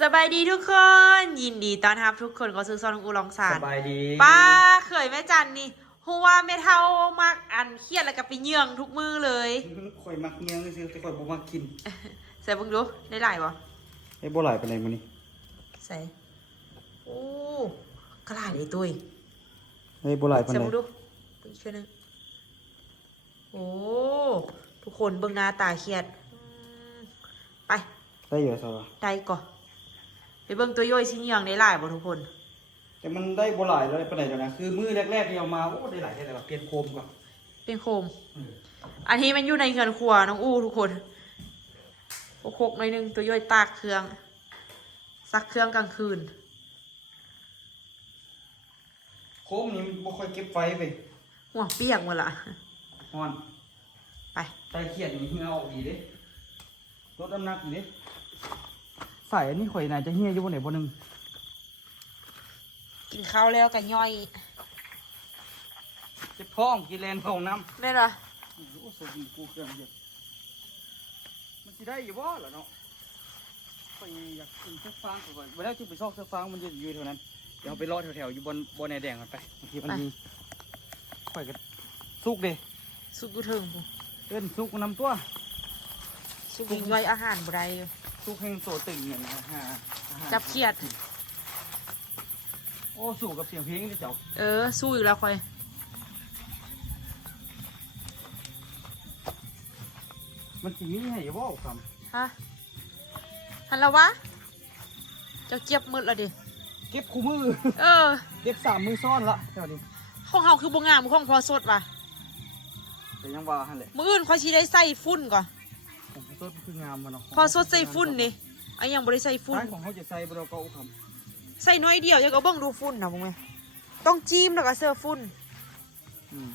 สบายดีทุกคน ยินดีต้อนรับทุกคนก็ซื้อซอนกูลองสาสรบายดีป้าเขยแม่จันนี่หัวไม่เท่ามากอันเครียดแล้วก็ไปเยื่องทุกมือเลยข่อยมักเงี้ยงซื้อแต่ข่อยบ่มักกินใส่เบิ่งดูได้หลายบ่ไอ้บ่หลายปานใดมื้อนี้ใส่โอ้กระดาษไอ้ตุ้ยไอ้บ่หลายปานใส่ใดเบิ่งดูเบิ่งอีกช่วยหนึงโอ้ทุกคนเบิ่งหน้าตาเครียดอืมไป ได้อยู่ซะวะได้ก่อน ไปเบิ่งตัวย่อยชิ้นยังได้หลายบ่ทุกคน แต่มันได้บ่หลายเลยปานใดแล้วนะคือมื้อแรกๆที่เอามาโอ้ได้หลายแท้แต่ว่าเปลี่ยนโคมก่อนเป็นโคมอันนี้มันอยู่ในเงินครัวน้องอู้ทุกคนโคกๆหน่อยหนึงตัวย่อยตากเครื่อง ซักเครื่องกลางคืน โคมนี่มันบ่ค่อยเก็บไฟไปหัวเปียกหมดละฮ้อนไป ใต้เครียดนี่เหงื่อออกดีเด้ลดน้ำหนักดีเด้ ใส่อันนี้ข่อยน่าจะเหี่ยอยู่บ่ไหนบ่หนึงกินข้าวแล้วกันย่อยเจ็บท้องกินแลนเข้าน้ำได้ละโอ้โหสกินกูเครื่องเยอะมันสิได้อยู่บ่ล่ะเนาะข่อยอยากกินเสื้อฟางก่อนเวลาจึงไปซอกเสื้อฟางมันจะอยู่แถวนั้น เดี๋ยวเอาไปรอแถวๆอยู่บนบนแนแดงกันไปบางทีมันมีข่อยก็สุกเด้สุกกูเทิงปูเอิ้นสุกนำตัว สุกย่อยอาหารบ่ได้อยู่ สุกแห่งโตตึงเนี่ยนะฮะอาหารจับเครียด โอ้สู้กับเสียงเพลงนี่เจ้าเออ สู้อีกแล้วคอยมันสิมีให้บ่คฮะฮันแล้ววะ เจ้าเจ็บมืดแล้วดิำเก็บคู่มือ เออ เก็บสามมือซ่อนละแถวนี้ของเฮาคือบ่งามของพอสดว่ะแต่ยังว่าหั่นแหละ มื้ออื่นคอยสิได้ใส่ฝุ่นก่อน ของพี่ต้นคืองามมันเนาะพอสดใส่ฝุ่นนี่ไอ้ยังบ่ได้ใส่ฝุ่นท้ายของเขาจะใส่บ่เราก็เอาคำใส่น้อยเดียวยังก็เบิ่งดูฝุ่นนะมึงไหมต้องจิ้มแล้วก็เสื้อฝุ่นอืม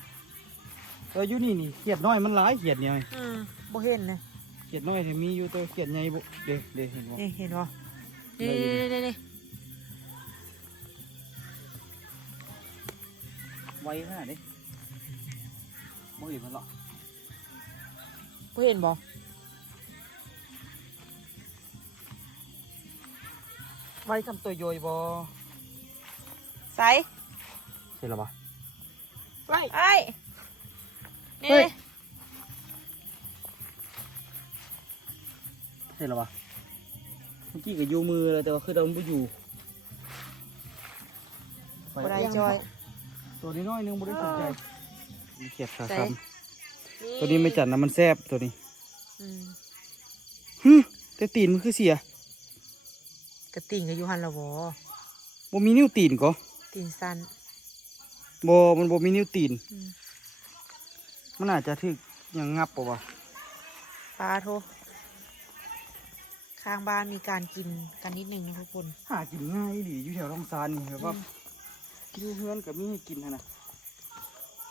เอออยู่นี่นี่เขียดน้อยมันหลายเขียดเนี่ยอืมบ่เห็นนะเขียดน้อยที่มีอยู่ตัวเขียดใหญ่บุเด้เด้เห็นบ่นี่เห็นบ่ได้นี่อยู่นี่นี่นี่ไวขนาดนี้บ่เห็นมันหรอกบ่เห็นบ่ ไวคำตัวโยยบ่ใส่ใช่หรอปะไว้ไอ้นี่เฮ้ยใช่หรอปะเมื่อกี้ก็อยู่มือแล้วแต่ว่าคือเราไม่อยู่บ่ได้จอยตัวนี้น้อยนึงบ่ได้สนใจมีเขียดขาใส่คำตัวนี้ไม่จัดนะมันแซ่บตัวนี้อืมฮึแต่ตีนมันคือเสีย กระติ่งก็อยู่หันและบ่บ่มีนิ้วตีนก็ติ่งสั้นบ่มันบ่มีนิ้วตีน อืมมันอาจจะถึกอย่างงับปะวะปลาโทข้างบ้านมีการกินกันนิดนึงนะทุกคน หากินง่ายหรืออยู่แถวท้องซานนี่แบบว่าอืมกินเพื่อนกับมีให้กินหั่นนะ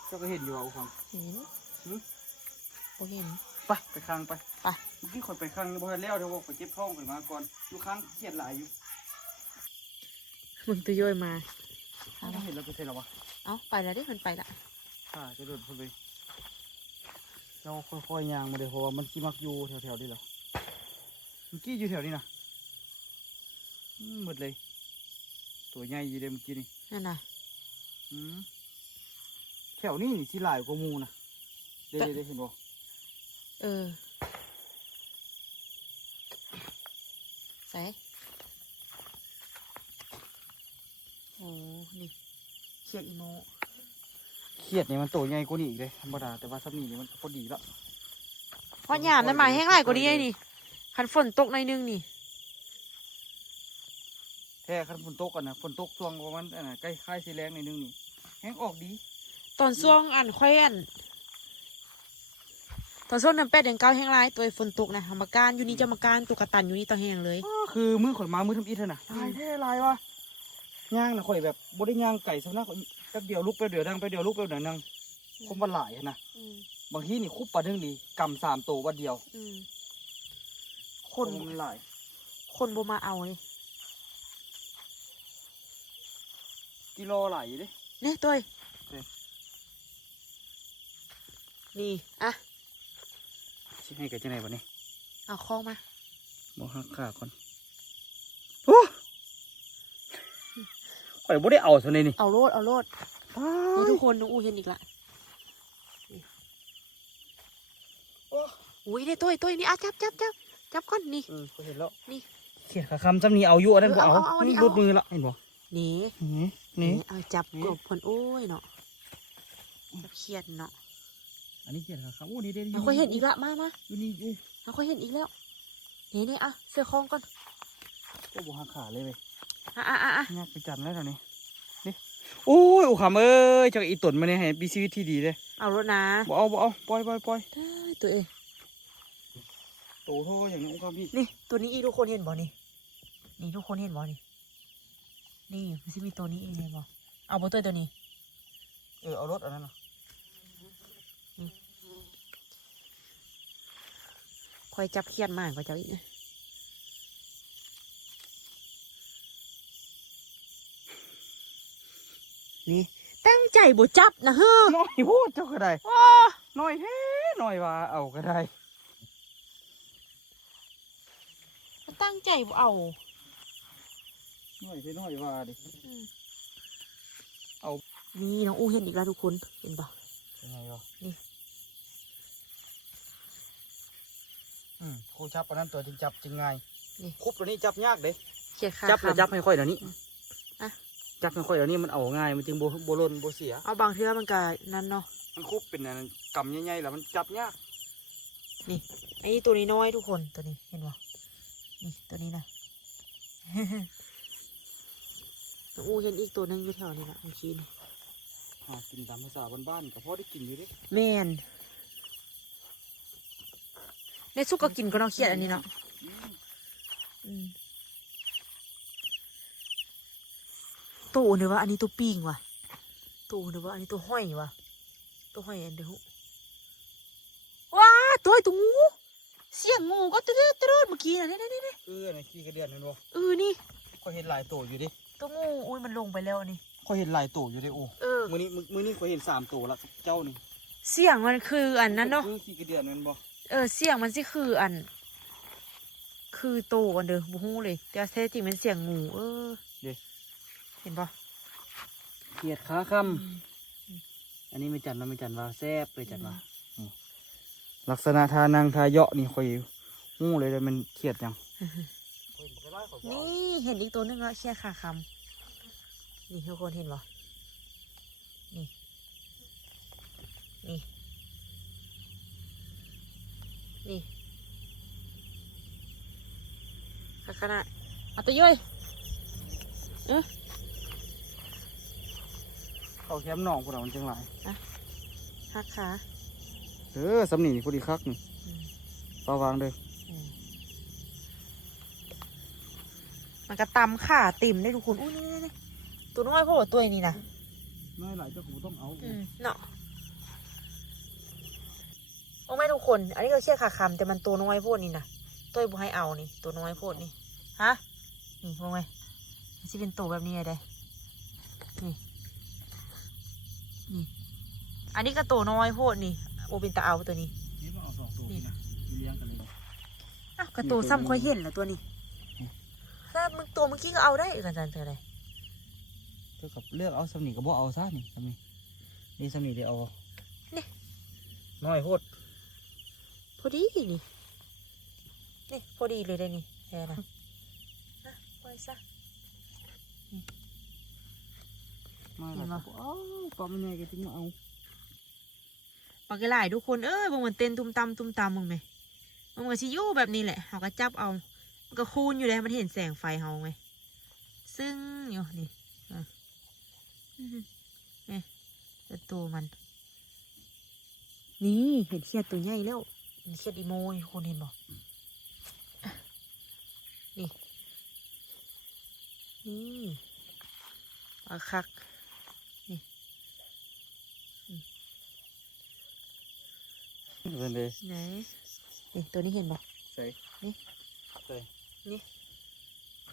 เจ้าก็เห็นอยู่เอาความเห็นหือบ่เห็นไปไปข้างไป ไปเมื่อกี้คนไปข้างยังบ่ทันแล้วเดี๋ยวบอกไปเจ็บท้องไปมาก่อนอยู่ข้างเครียดหลายอยู่มึงตัวย่อยมาเอ้าเห็นแล้วก็ใช่หรอวะเอ้าไปแล้วดิมันไปละอ่าจะโดดพุ่นไปเราค่อยๆย่างมาเดี๋ยวเพราะว่ามันขี้มักอยู่แถวๆนี้แหละเมื่อกี้อยู่แถวนี้นะอืมหมดเลย ตัวใหญ่อยี่เลยเมื่อกี้นี่นั่นน่ะอืมแถวนี้นี่สิหลายกว่าหมูนะเด้แต่เด้เห็นบ่เออ ใส่โอ้นี่เขียดอีโมเครียดนี่มันตัวใหญ่กว่านี้อีกเลยธรรมดาแต่ว่าซับนี่นี่มันพอดีละเพราะหยามนั่นหมายแห้งหลายกว่านี้ไอ้นี่คันฝนตกในอยนึงนี่แท้คันฝนตกกันนะฝนตกช่วงประมาณอันน่ะใกล้ค่ายสีแรงในอยนึงนี่แห้งออกดี ตอนช่วงอันค่อยอัน ตอนช่วงน้ำแปดเดือนเก้าแห้งหลายตัวฝนตกนะธรรมการอยู่นี่จะมาการตุกกะตันอยู่นี่ต่อแห้งเลยอ้อคือมือขนมามือทำอีเท่าน่ะอืมลายแท้ลายวะย่างนะข่อยแบบบ่ได้ย่างไก่สำนักแป๊บเดียวลุกแป๊บเดียวดังแป๊บเดียวลุกแป๊บเดียวดังคมว่าหลายอะนะอืมบางทีนี่คุบปลาดึงดีกำสามตัววันเดียวอืมคคนนมันหลายคนบ่มาเอาเลยกิโลหลายอยู่เด้นี่ตัวเอ้ยนี่อะ สิให้กันจังไดบัดนี้เอาคล้องมาบ่หักขาก่อนโอ้ข่อยบ่ได้เอาซะเลยนี่เอาโลดเอาโลดนี่ทุกคนน้องอูเห็นอีกละนี่โอ้อุ้ยนี่ตัวตัวนี่อะจับจับจับจับก่อนนี่เออข่อยเห็นแล้วนี่เขียนขาคำจำนี้เอาอยู่อันนั้นบ่เอาเอาเอาเอาอันนี้รุดเอามือละเห็นบ่นี่นี่นี่เอาจับนี่กบผลโอ้ยเนาะจับเครียดเนาะ อันนี้เขียนขาคำโอ้นี่เด้เราค่อยเห็นอีกละมามาอยู่นี่อยู่เราค่อยเห็นอีกแล้วนี่นี่อะเสื้อคล้องก่อนโอ้บ่หักขาเลยเว้ยอะอะอะอะยากไปจันแล้วเดี๋ยวนี้นี่โอ้ยโอ้ขำเอ้ยเจากอีตุ่นมาเนี่ยให้มีชีวิตที่ดีเลยเอารถนะบ่เอาบ่เอาปล่อยปล่อยปล่อยได้ตัวเองโตโทอย่างนี้โอ้ครับพี่นี่ตัวนี้อีกทุกคนเห็นบ่นี่นี่ทุกคนเห็นบ่นี่นี่มันจะมีตัวนี้เองเห็นบ่เอาบ่ตัวตัวนี้เออเอารถอันนั้นน่ะ อยจับเครียดมากกว่าเจ้าอีกนะนี่ ตั้งใจบ่จับนะเฮ้อน้อยพูดเจ้าก็ได้โอ้น้อยแท้น้อยว่าเอาก็ได้ ตั้งใจบ่เอาน้อยแท้น้อยว่าดินี่น้องอู้เห็นอีกแล้วทุกคน เห็นปะยังไงวะนี่ อืมครูจับอันนั้นตัวจริงจับจริงไงนี่ คุบตัวนี้จับยากเด้เขียดขาจับแล้วคำจับให้ค่อยเดี๋ยวนี้อะ จับให้ค่อยเดี๋ยวนี้มันเอาง่ายมันจึงโบโบลนโบเสีย เอาบางเทื่อมันก็นั่นเนาะมันคุบเป็นอันนั้นกำใหญ่ๆแล้วมันจับยากนี่ไอ้ตัวนี้น้อยทุกคนตัวนี้เห็นปะนี่ตัวนี้นะ น้องอู้เห็นอีกตัวหนึงอยู่แถวนี้นะเมื่อกี้นี่หากินตามภาษาบ้านๆก็พอได้กินอยู่เดิแม่น ในสุกก็กินก็น้องเครียดอันนี้เนาะอืมตัวเดี๋ยวว่าอันนี้ตัวปิ้งว่ะตัวเดี๋ยวว่าอันนี้ตัวห้อยวะตัวห้อยอันเดียวว้าตัวไอ้ตัวงู เสียงงูก็ตืดตืดเมื่อกี้นะนี่นี่นี่เออในขี้กระเดือนนั่นบ่เออนี่ค่อยเห็นหลายตัวอยู่ดิตัวงูอุ้ยมันลงไปแล้วนี่ค่อยเห็นหลายตัวอยู่ดิโอ้เออมื้อนี้มื้อมื้อนี้ค่อยเห็นสามตัวละเจ้านี่เสียงมันคืออันนั้นเนาะคือขี้กระเดือนนั่นบ่ เออเสียงมันสิคืออัน คือโตกันเด้อบูฮู้เลย แต่แท้จริงมันเสียงงู เออเด้เห็นปะเขียดขาค่ำอันนี้ไม่จันว่าไม่จันว่าแซ่บไปจันว่านี่ลักษณะทานางทาเยาะนี่ค่อยฮู้เลยเลยมันเขียดยังนี่เห็นอีกตัวหนึงแล้วเชี่ยขาคำนี่ทุกคนเห็นปะนี่ นี่ นี่ขาขนาดเอาตัวย่อยเออเข้าแคมป์หนองพวกเรามันจังหลายหักขาเออสำนีนี่พอดีคักนี่อืมปลาวางเลยอืมมันก็ตำขาติ่มได้ทุกคนอู้นี่นี่นี่ตัวน้อยพ่อตัวนี้นะน้อยหลายเจ้าก็บ่ต้องเอาอืมเนาะ โอ้ไม่ทุกคน อันนี้ก็เชื่อขาคำแต่มันตัวน้อยโพดนี่นะตัวบุให้เอานี่ ตัวน้อยโพดนี่ ฮะ นี่มองไงมันจะเป็นตัวแบบนี้เลยนี่ นี่ อันนี้ก็ตัวน้อยโพดนี่ โอเป็นตาเอาตัวนี้นี่ต้องเอาสองตัวนี่นะเลี้ยงกันเลยอ้าวก็ตัวซ้ำค่อยเห็นแหละตัวนี้อืมถ้ามึงตัวเมื่อกี้ก็เอาได้กันจันเจออะไรเท่ากับเลือกเอาสำนีก็บ่เอาซะนี่สำนีนี่สำนีได้เอา นี่ น้อยโพด พอดีนี่นี่พอดีเลยได้นี่แค่นะนะปล่อยซะน้อยหลายเห็นปะก็บ่เอาปลามันใหญ่ก็ถึงมาเอาปากกระหลายทุกคนเอ้ยบางวันเต้นตุ้มตามตุ้มตามมึงไหมมึงก็ชิอยูแบบนี้แหละเขาก็จับเอา มันก็คูนอยู่เลยมันเห็นแสงไฟเขาไงซึ่งอยู่นี่อะอื้อหือนี่ตัวตัวมัน นี่เห็นเขียดตัวใหญ่แล้ว เห็นเขียดอีโมนี่ทุกคนเห็นบอกนี่ นี่เอาคักเป็นเลยไหน นี่ ตัวนี้เห็นบอกใส่นี่ใส่นี่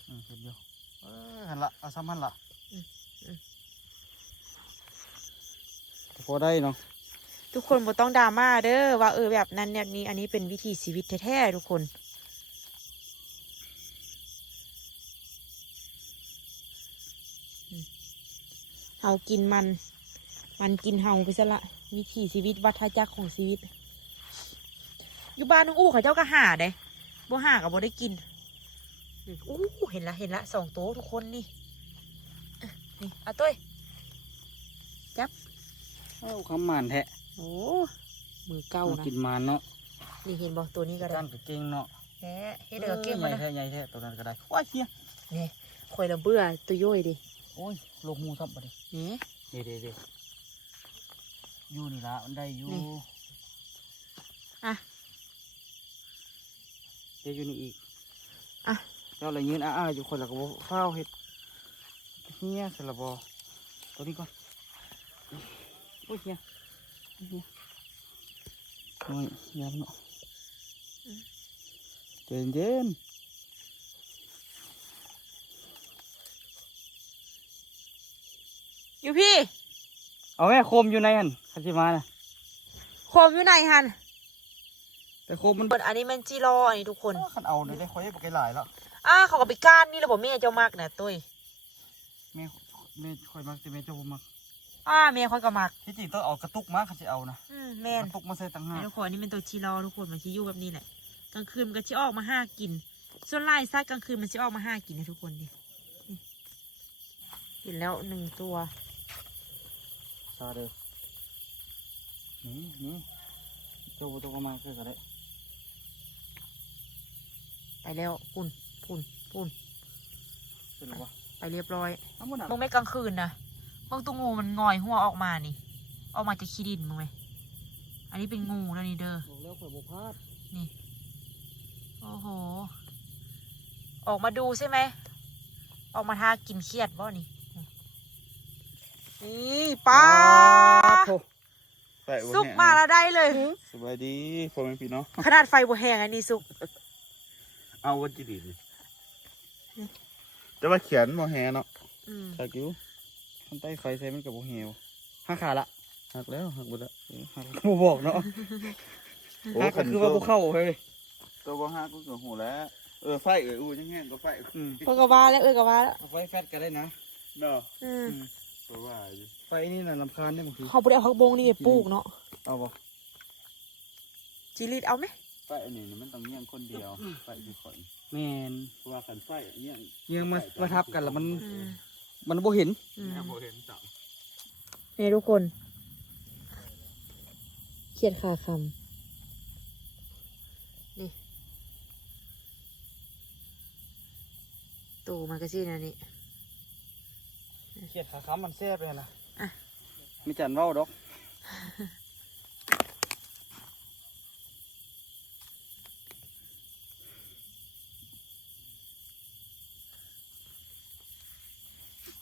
อืมเห็นอยู่เออหันละเอาซ้ำหันละอืมอืมพอได้เนาะ ทุกคนบ่ต้องดราม่าเด้อว่าเออแบบนั้นแบบนี้อันนี้เป็นวิธีชีวิตแท้ๆทุกคนเฮากินมัน มันกินเฮาไปซะละวิถีชีวิตวัฏจักรของชีวิต อยู่บ้านน้องอู้เขาเจ้าก็หาได้บ่หากับบ่ได้กินอู้เห็นละเห็นละสองโต๊ะทุกคนนี่นี่เอาตัวจับเอาคำมันแท้ โอ้มือเก่าเอานะกินหมานเนาะนี่เห็นบ่ตัวนี้ก็ได้ก้านก็เก่งเนาะแหมเฮ็ดเด้อเก่งใหมาญ่นะแท้ใหญ่แท้ตัวนั้นก็ได้โอ้ยเฮียนี่คอยละเบื่อตัวย่อยดิโอ้ยโลกมูทับบ่ดินี่เดี๋ยวเดี๋ยวเดี๋ยวอยู่นี่ละมันได้อยู่นี่อะเดี๋ยวอยู่นี่อีกอะเจ้าอะไรยืนอ้าๆอยู่คนละกระบอกข้าวเห็ดเฮียสละบอตัวนี้ก่อนโอ้ยเฮีย เฮียโอ้ยยามเนาะเย็นเย็นอยู่พี่ๆเอาแม่โคมอยู่ในหันคันสิมาน่ะโคมอยู่ไหนฮันแต่โคมมันเปิดอันนี้มันจีรออันนี้ทุกคนคันเอาเลยได้คอยให้ปกหลายแล้วอ่าเขาก็ไปก้านนี่แล้วบอกแม่เจ้ามากนะตุ้ยแม่แม่คอยมักแต่แม่เจ้าบ่มัก อ่าแม่คอยก็มักที่จริงต้องเอากระตุกมาคันสิเอานะอืมแม่นกระตุกมาใส่ต่างหากทุกคนอันนี้เป็นตัวจีรอทุกคนมันชิอยู่แบบนี้แหละกลางคืนมันก็ชิออกมาห้ากิน ส่วนไล่ซัดกลางคืนมันชิออกมาห้ากินนะทุกคนดินี่เห็นแล้วหนึ่งตัวซาเด้อนี่นี่เจ้าบ่ต้องเอามาเพื่อก็ได้ไปแล้วปุ่นปุ่นปุ่นเสร็จแล้ววะไปเรียบร้อยเอาหมดอะมึงไม่กลางคืนนะ มึงตัวงูมันงอยหัวออกมานี่ ออกมาจากขี้ดินมึงไหมอันนี้เป็นงูแล้วนี่เด้อ บอกแล้วข่อยบ่พลาดนี่ โอ้โห ออกมาดูใช่ไหม ออกมาทากินเครียดบ่นี่ นี่ปลาโถ่ใส่บ่สุกแห้งมาแล้วได้เลย สบายดีพ่อแม่พี่น้องขนาดไฟบัวแห้งอันนี้สุก เอาวันจีดีนี่แต่ว่าเขียนบ่แห้งเนาะอืมหักอยู่ คันใต้ไฟใส่มันก็บ่เหี่ยวหักขาละหักแล้วหักหมดแล้วเออหักบ่บอกเนาะโอ้หักก็คันคือว่าบ่เข้าเฮ้ยตัวบ่หักก็เกือบหูแล้วเออไฟเอออู้ยังแห้งก็ไฟอืมเอ้ยก็ว่าแล้วเอ้ยก็ว่าแล้วเอาไฟแฟตก็ได้นะเนาะอืมเพราะว่าอยู่ไฟนี่น่ะลำคาญได้บางทีเขาบ่ได้เอาผักบงนี่ไปปลูกเนาะเอาบ่จิริตเอาไหมไฟอันนี้น่ะมันต้องเยี่ยงคนเดียวไฟอยู่ข่อยแม่นเพราะว่าคันไฟเยี่ยงยังมามาทับกันแล้วมันอื มมันบ่เห็นอืมแม่บ่เห็นจังนี่ทุกคนเขียนขาคำนี่ตูมันก็สินะนี่ เขียดขาค้ำมันแซ่บเลยนะอะมีจันเว้าดอก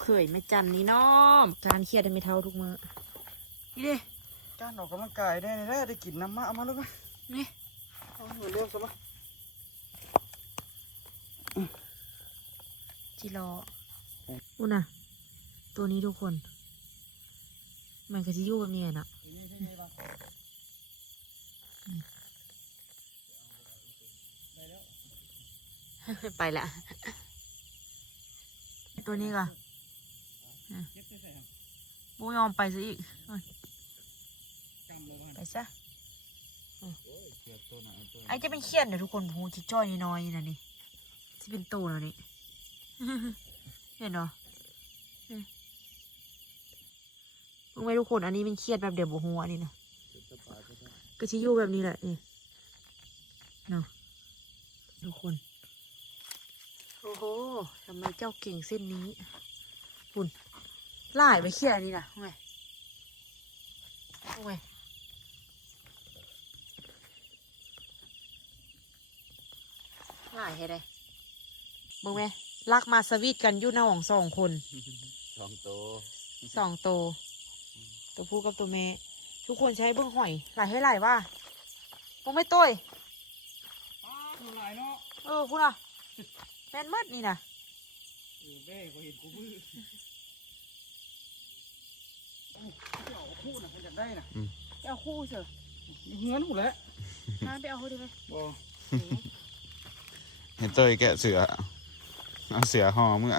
เคยไม่จันนี่น้อมการเครียดได้ไม่เท่าทุกมือนี่เด้การออกกำลังกายได้แน่ๆได้กินน้ำมาเอามาลูกนะนี่เอาเหมือนเดิมซะปะจิรออุ่นน่ะ ตัวนี้ทุกคน มันก็จะอยู่แบบนี้น่ะไปละ ตัวนี้ก่ะ บูยอมไปซะอีกเอ้ยไปซะไอ้จะเป็นเขียนเดี๋ยวทุกคนหูจะจ้อยน้อยๆนะนี่จะเป็นโตแล้วนี่เห็นเหรอนี่รู้ไหมทุกคนอันนี้เป็นเครียดแบบเดี๋ยวบหัวอันนี้นะก็ชิอยูแบบนี้แหละนี่เนาะทุกคน โอ้โหทำไมเจ้าเก่งเส้นนี้คุ ณไล่ไปเขี่ยอันนี้นะไงไงไล่ให้ได้มึงไหมลักมาสวีทกันอยู่หน้าของสองคนสองโตสองตัวตัวผู้กับตัวแม่ทุกคนใช้เบื้องหอยไหลให้ไหลว่ามึงไม่ต้ยอ้าถูหลายเนาะเออคุณอะแม่นมัดนี่นะเออแม่ก็เห็นกูมือโอ้ย เจ้าเอาคู่น่ะมันอยากได้น่ะไปเอาคู่เถอะมีเหือนหูแหล้วน้ำไปเอาคู่ดีไหมบ่เห็นตัวแกะเสือเอาเสือห่อเมื่อ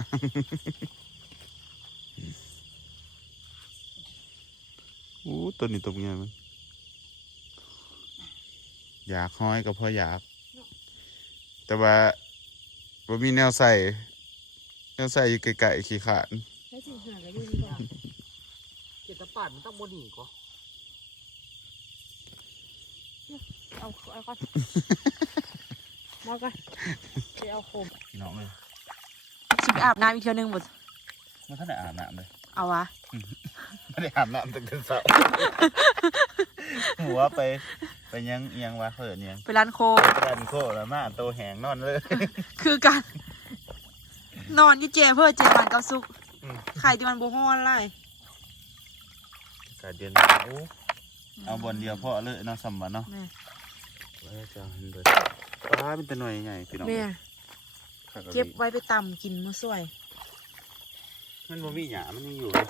อู้ตัวนี้ตัวเงี้ยมัน อยากห้อยก็เพราะอยาก แต่ว่าบ่มีแนวใส่ แนวใส่อยู่ไกลๆขี้ขลาดให้สิหาก็อยู่นี่ก่อนเจต ปาดมันต้องบนหนีก็เอาเอาก่อนมาก่อนไปเอาโคมพี่น้องเลยสิไปอาบน้ำอีกเที่ยวหนึงหมดมันท่านได้อาบน้ำเลยเอาวะไม่ได้อาบน้ำตั้งแต่เช้าหัวไปไปยังเอียงวะเขินยังไปร้านโคมกันโคแล้วมาโตแหงนอนเลยคือกันนอนอยี่เจเพื่อเจ็ดวันกับซุกอืมไข่ที่มันโบฮ้อนไล่ กาเดือนโอ้เอาบอลเดียวพอเลยเนาะสมบัติเนาะแม่ไว้จะเห็นเลยปลาเป็นตัวหน่วยใหญ่พี่น้องแม่ข้ากะเก็บลิไว้ไปตำกินมื้อสวย มันบ่มีหยามันยังอยู่เลย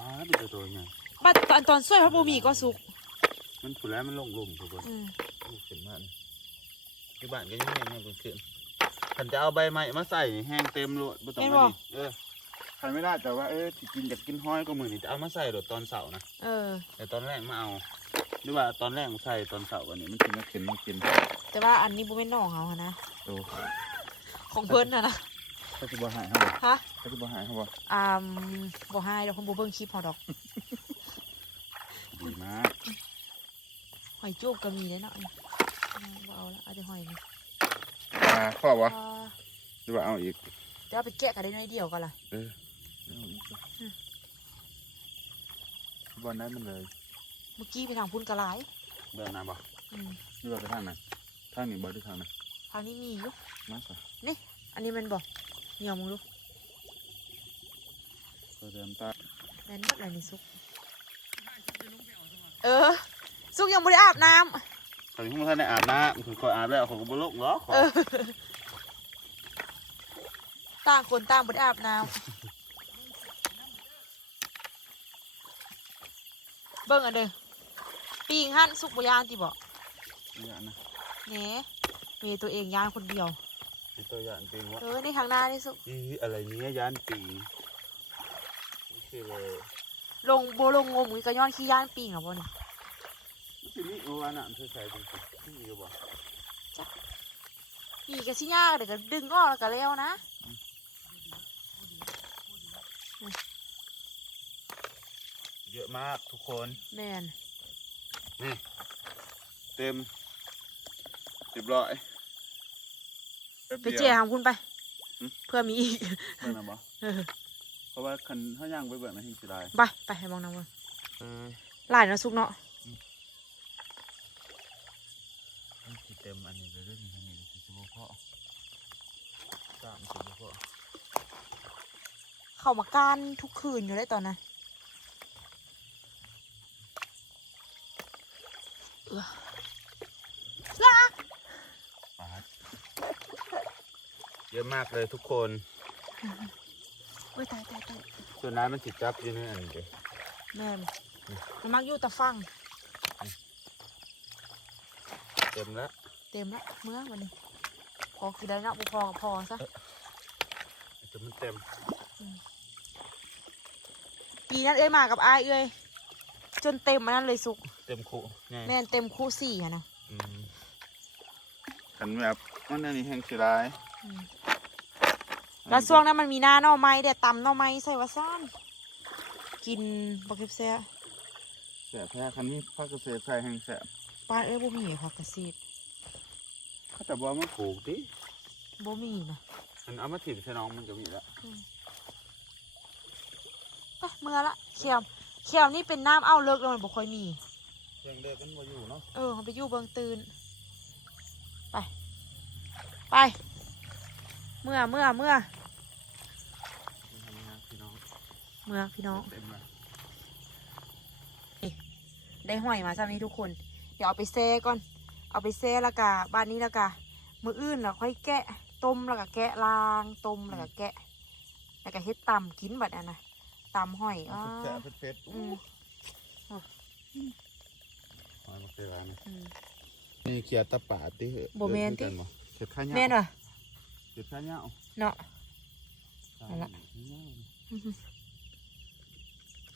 อ๋อเป็นตัวตัวใหญ่บัดตอนตอนสวยพระบูมีก็สุก มันผุแล้วมันลงหลุมทุกคนอืมลูกขึ้นมานี่ที่บ้านก็ยังแห้งให้คนขึ้นขันจะเอาใบไม้มาใส่นี่แห้งเต็มโลดบ่ต้องมาดิเออ ขันไม่ได้แต่ว่าเออที่กินอยากกินห้อยก็มือนี่จะเอามาใส่โดดตอนเสาร์นะเออ แต่ตอนแรกมาเอาหรือว่าตอนแรกใส่ตอนเสาร์วันนี้มันกินมาเข็นมากินแต่ว่าอันนี้บูเป็นน้องเขาอะนะโอ้ของเพิ่นนะนะเขาจะบ่หายเขาบ่ฮะเขาจะบ่หายเขาบ่อ่าบ่ให้ดอกคนบูเบิ่งคลิปเขาดอกดีมากหอยจูบก็มีได้เนาะนี่อ่าบ่เอาละเอาแต่หอยนี่อ่าข้อวะอ่าหรือว่าเอาอีกเดี๋ยวเอาไปแกะกันได้น้อยเดียวกันล่ะเออเอาอีก บอลนั้นมันเลย เมื่อกี้ไปทางพุ่นกระไรเดินน้ำบ่อืมหรือว่าไปทางไหนทางนี้บ่หรือทางไหนทางนี้มีอยู่มาสิอันนี้มันบอกเหนียวมึงลูกตัวเดิมตาแม่นหมดเลยนี่ซุก เออ ซุกยังไม่ได้อาบน้ตอนนี้พวกท่านได้อาบน้ำคือคอยอาบแล้วเขาก็บ่ลกเหรอขอำเออต่างคนต่างไม่ได้อาบน้ำ เบิ่งอันเด้อปีงหั่นซุกบยานติบอกเนี่ยนะเน่เมย์ตัวเองย่างคนเดียวเป็นตัวอย่างจริงว่าเออในทางหน้านี่ซุกอีอะไรเนี้ยยานปีนี่คือเลยลงโบลงงมก็ย้อนขี้ย่านปีงเหรอบ่นี่มันคือนี่โอ้อันนั้นเธอใส่จริงๆนี่ก็บอกอีกะชิย่างเดี๋ยวก็ดึงออกแล้วก็แล้วนะ เยอะมากทุกคนแม่นนี่เต็มเรียบร้อยแป๊บไปดียว เจียทางคุณไป หึ เพื่อมีอีกเบิ่งนะบ่เออเพราะว่าคันเขาย่างไปเบิ่งนะที่สิได้ไปไปให้มองน้ำมันเออหลายเนาะซุกเนาะมันสิเต็มอันนี้เลยเรื่องนี้อันนี้สิบ่พอสามสิบ่พอเข้ามาการทุกคืนอยู่เลยตอนนั้น ออลาปาดเยอะมากเลยทุกคนเว้ยตายตายตายส่วนนั้นมันสิจับอยู่ในอันนี้เด้แม่นมันมักอยู่แตะฟัง เต็มแล้วเต็มละเมื่อวันนี้พอคือได้เนาะบ่พอก็พอซะจนมันเต็ม ปีนั้นเอ้ยมากับอายเอ้ยจนเต็มมันนั้นเลยสุก เต็มคุไงแม่นเต็มคู่สี่อะนะอืมขันแบบมันอันนี้แห้งสิร้ายอืมแล้วช่วงนั้นมันมีหน้าหน่อไม้เดี๋ยวตำหน่อไม้ใส่วาซ่านกินบักเก็บแซ่แสบแท้คันนี้พักเกษตรไทยแห้งแสบป้านเอ้ยบ่มีผักเกษตรเขาแต่บอกมาปลูกดิบ่มีนะมันเอามาถิ่มใส่น้องมันก็มีแล้วไปเมื่อละเขียมเขียมนี่เป็นน้ำเอ้าเลิกแล้วมันบ่ค่อยมี เชียงเด็กกันมาอยู่เนาะเออมันไปอยู่เบิงตื่นไปไปเมื่อเมื่อเมื่อมันทำงานพี่น้องเมื่อพี่น้องเต็มเลยได้หอยมาซ้ำนี้ทุกคน เดี๋ยวเอาไปแซ่ก่อน เอาไปแซ่แล้วก็บ้านนี้แล้วก็มืออื่นแล้วค่อยแกะต้มแล้วก็แกะล้างต้มแล้วก็แกะ แล้วก็เฮ็ดตำกินบัดอันนะตำหอยอ๋อแสบเผ็ด อืมๆเอามาเกลือนะอืม นี่เขียดตะปาดติเหอะบ่แม่นติเอิ้กับ่เขียดข้าวเหนียวแม่นว่ะเขียดข้าวเหนียวเนาะ นั่นล่ะ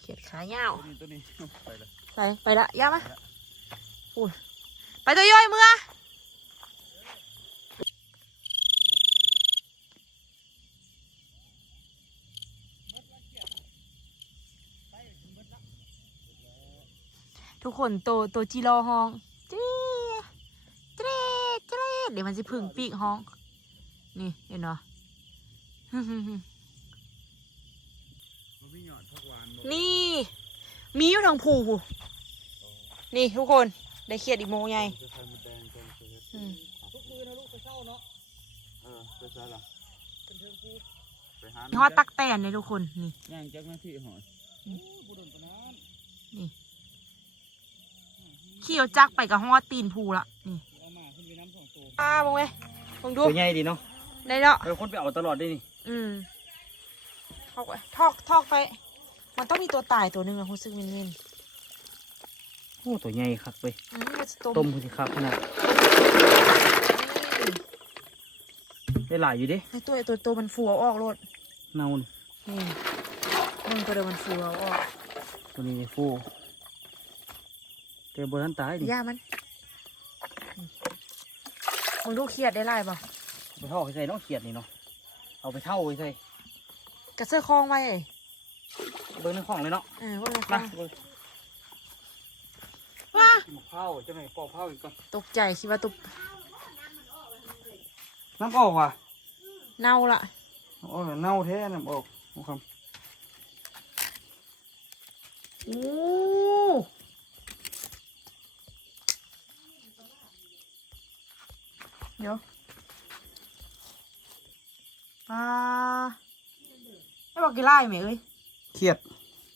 เขีขียดขายาวตัวนี้ตัวนี้ไปเลย ไปไปละย่ามาพูดไปตัวย่อยเมื่อ ทุกคนโตโตจีรอห้องเจ๊เจ๊เจ๊เดี๋ยวมันจะพึ่งปีกห้อง นี่เห็นเนาะมันมีหยอดพักหวานบ่นี่ มีอยู่ทางผูผูนี่ทุกคนได้เขียดอีโมไงจะใส่มะแดงก่อนจะเฮ็ดอืมทุกมือนะลูกไปเช่าเนาะเออไปใส่ละเป็นเทิงกูไปหาฮอดตักแตนเลยทุกคน นี่ย่างจักหน้าที่หอยกูโดนปะนั้นนี่เขี่ยวจักไปกับฮอดตีนผูละนี่เอามาขึ้นไปน้ำสองตัวอ้าบงเว้ยลองดูตัวใหญ่ดีเนาะได้เนาะเออคนไปเอาตลอดได้นี่อืมทอกไว้ทอกทอกไป มันต้องมีตัวตายตัวหนึ่งอะคุณซึ่งมินมินโอ้ตัวใหญ่คักไปอืมมันจะต้มต้มคุณสิคักขนาดได้หลายอยู่ดิให้ตัวตัวตัวมันฟูเอาออกรถเนานี่มึงก็เดี๋ยวมันฟูเอาออกตัวนี้ฟู แต่บนนั้นตายดิย่ามันอืมมึงดูเครียดได้ไรบ่ไปเท่าใส่น้องเขียดนี่เนาะเอาไปเท่าไปใส่กระเสื้อคล้องไว้เอ้ยเบิ้งในห้องเลยเนาะเออว่าไงมาคะเบิ้งว้ากินมะพร้าวจะไหนปอกมะพร้าวอีกก่อนตกใจคิดว่าตุบน้ำออกว่ะเน่าละโอ้ยเน่าแท้น้ำออกโอ้ครับโอ้ เดี๋ยวอ่าไม่บอกกี่ไล่ไหมเอ้ยเครียด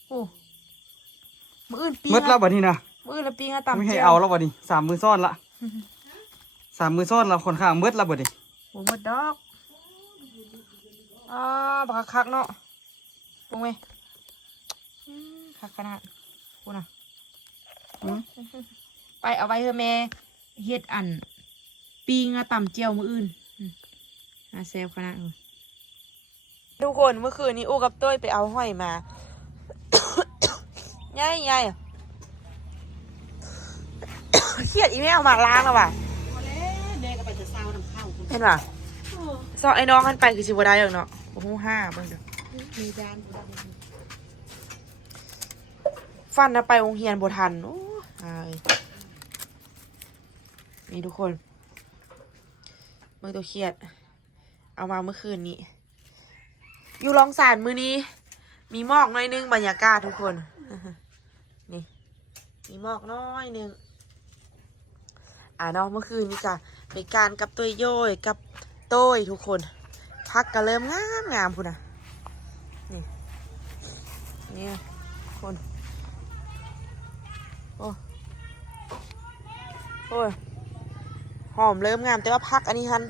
โอ้มืออื่นปีมืดแล้วบัดนี้นะมืออื่นละปีงอะต่ำไม่ให้จียวเอาแล้วบัดนี้สามมือซ่อนละสามมือซ่อนแล้วคนข้างมืดแล้วบัดนี้โอ้หมดดอกอ่าบักคักๆเนาะปรุงไหมอืมคักขนาดกูน่ะอืมไปเอาไว้เถอะแม่เฮ็ดอัน ปีงอะต่ำเจียวมืออื่นอืมอาเซฟขนาดนี้ทุกคนเมื่อคืนนี้อู้กับต้ยไปเอาห้อยมาใหญ่ใหญ่อะเครียดอีแม่เอามาล้างแล้วว่ะแม่ก็ไปจะเศร้าน้ำข้าวคุณเห็นป่ะซอกไอ้น้องกันไปคือชิบได้หรอกเนาะโอ้โหห้าเบิ่งดูมีด้านด้านฟันนะไปโรงเรียนบ่ทันโอ้อายนี่ทุกคน เบิ่งตัวเครียด เอามาเมื่อคืนนี้ อยู่รองสารมือนี้ มีหมอกน้อยนึงบรรยากาศทุกคนนี่มีหมอกน้อยนึงอ่าเนาะเมื่อคืนนี้จ้ะไปการกับตัวโยยกับโต้ยทุกคนพักก็เริ่มงามงามพุ่นนะนี่นี่คนโอ้โอ้ย หอมเริ่มงาม แต่ว่าพักอันนี้ฮัน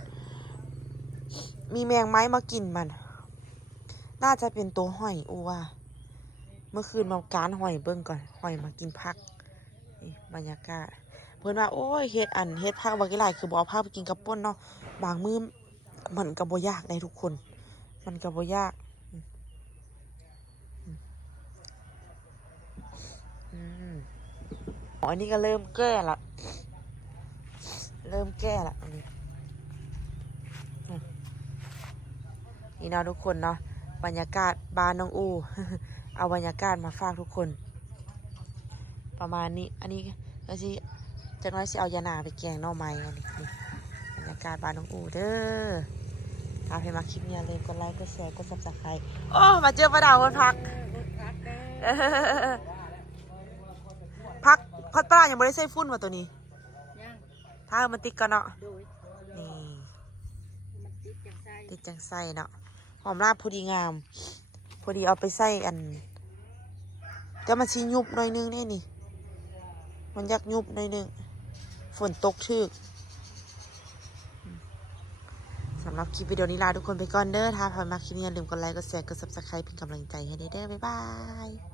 มีแมงไม้มากินมัน น่าจะเป็นตัวหอยอูว่า เมื่อคืนมาการหอยเบิ้งก่อนหอยมากินพักนี่บรรยากาศเพื่อนว่าโอ้ยเฮ็ดอันเฮ็ดพักบางทีหลายคือบอกเอาพักไปกินกับป่นเนาะบางมือมันกับ่ยากได้ทุกคน มันกับ่ยากอืมอันนี้ก็เริ่มแก้ละ เริ่มแก้ละอันนี้มนี่เนาะทุกคนเนาะบรรยากาศบ้านน้องอู เอาบรรยากาศมาฝากทุกคน ประมาณนี้ อันนี้ก็สิจะน้อยสิเอายานาไปแกงน่อไม้อันนี้นบรรยากาศบ้านน้องอูเด้อถ้าใครมาคลิปนี้อย่าลืมกดไลค์กดแชร์กดซับสไครต์โอ้มาเจอป้าดาวคนพักเออพักพัดปลายังไม่ได้ใส่ฟุ้นมาตัวนี้ ถ้าเอามันติดกันเนาะ โดยนี่ มันติดกันไส้ติดจังไส้เนาะ หอมลาบพอดีงาม พอดีเอาไปใส่อันจะมาชิยุบหน่อยนึงนี่นี่ มันยักยุบหน่อยนึง ฝนตกทึกอืมสำหรับคลิปวิดีโอนี้ลาทุกคนไปก่อนเด้อถ้าพอมาคลิปนี้อย่าลืมกดไลค์ กดแชร์ กด subscribe เป็นกำลังใจให้ได้เด้อ บ๊ายบาย